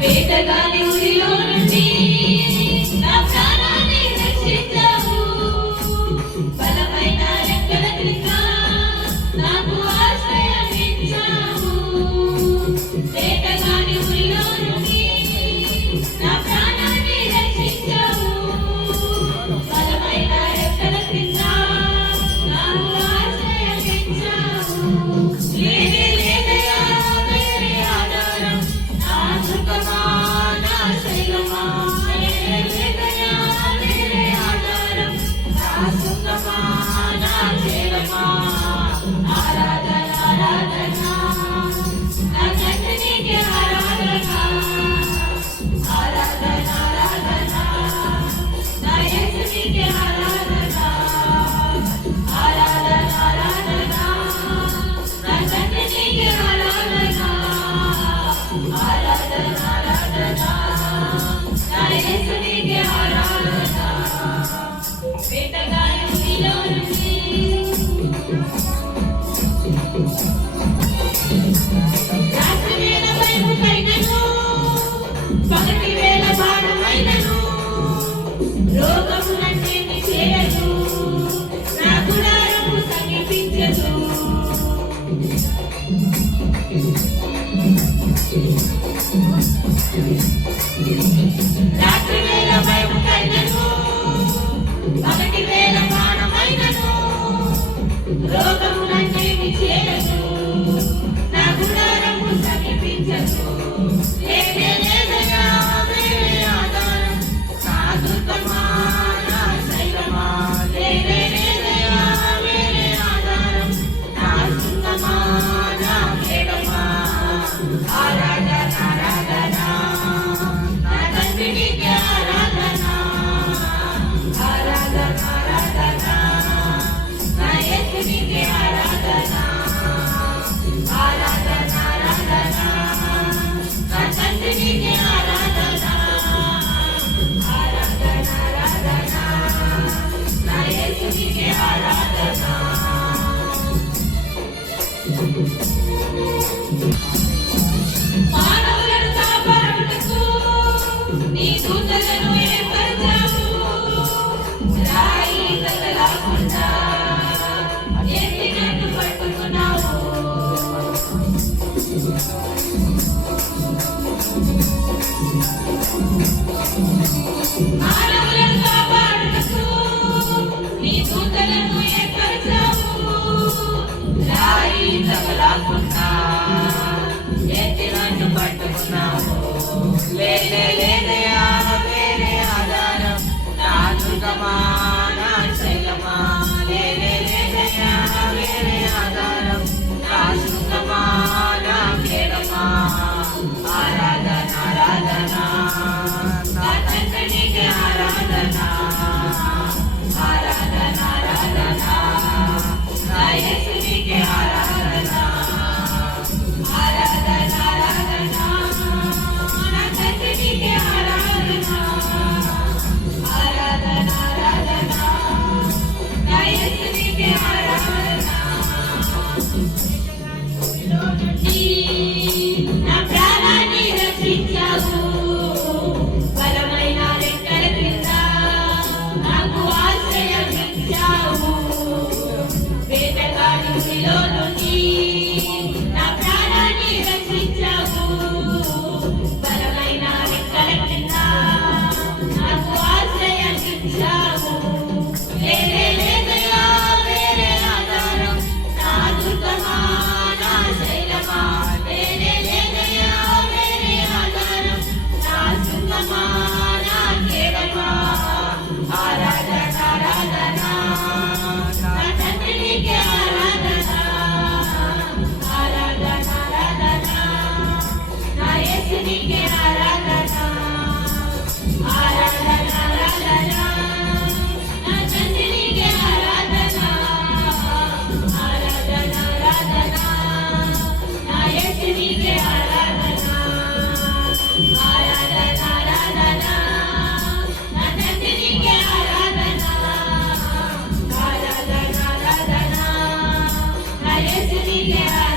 వేటగాని ఊరిలో నుండి నా ప్రాణాన్ని రక్షించావు. బలమైన రెక్కల క్రింద నాకు ఆశ్రయం ఇచ్చావు. వేటగాని ఊరిలో నుండి నా ప్రాణాన్ని రక్షించావు. బలమైన రెక్కల క్రింద నాకు ఆశ్రయం ఇచ్చావు. లేనే లేదయా వేరే ఆధారం, నా సుఖమా నా శైలమా. లేనే లేదయా వేరే ఆధారం, నా సుఖమా నా శైలమా. ఆరాధన ఆరాధన నా తండ్రికి ఆరాధన. ఆరాధన ఆరాధన నా యేసునికి ఆరాధన. ఆరాధన ఆరాధన నా తండ్రికి ఆరాధన. ఆరాధన ఆరాధన నా యేసునికి ఆరాధన. వేటగాని ఊరిలో నుండి రాత్రి వేళ భయముకైనను, పగటి వేళ బాణమైనను, రోగములన్నిటిని చేరదు, నా గుడారము సమీపించదు. రాత్రి వేళ భయముకైనను, పగటి వేళ బాణమైనను, రోగములన్నిటిని చేరదు, నా గుడారము సమీపించదు. లేనే లేదయా వేరే ఆధారం, నా దుర్గమా నా శైలమా. లేనే లేదయా వేరే ఆధారం, నా సుఖమా నా శైలమా. ఆరాధన ఆరాధన నా తండ్రికి ఆరాధన. ఆరాధన ఆరాధన నా యేసునికి ఆరాధన. ఆరాధన ఆరాధన నా తండ్రికి ఆరాధన. ఆరాధన ఆరాధన నా యేసునికి ఆరాధన. మానవులను కాపాడుటకు నీ దూతలను ఏర్పరచావు. రాయి తగలకుండా ఎత్తినట్టు పట్టుకున్నావు. మానవులను కాపాడుటకు నీ దూతలను ఏర్పరచావు. రాయి తగలకుండా ఎత్తినట్టు పట్టుకున్నావు. లేనే లేదయా వేరే ఆధారం, నా దుర్గమా నా శైలమా. లేనే లేదయా వేరే ఆధారం, నా సుఖమా నా శైలమా. ఆరాధన ఆరాధన నా తండ్రికి ఆరాధన. ఆరాధన ఆరాధన నా యేసునికి ఆరాధన. ఆరాధన ఆరాధన నా తండ్రికి ಯೇಸುವಿಗೆ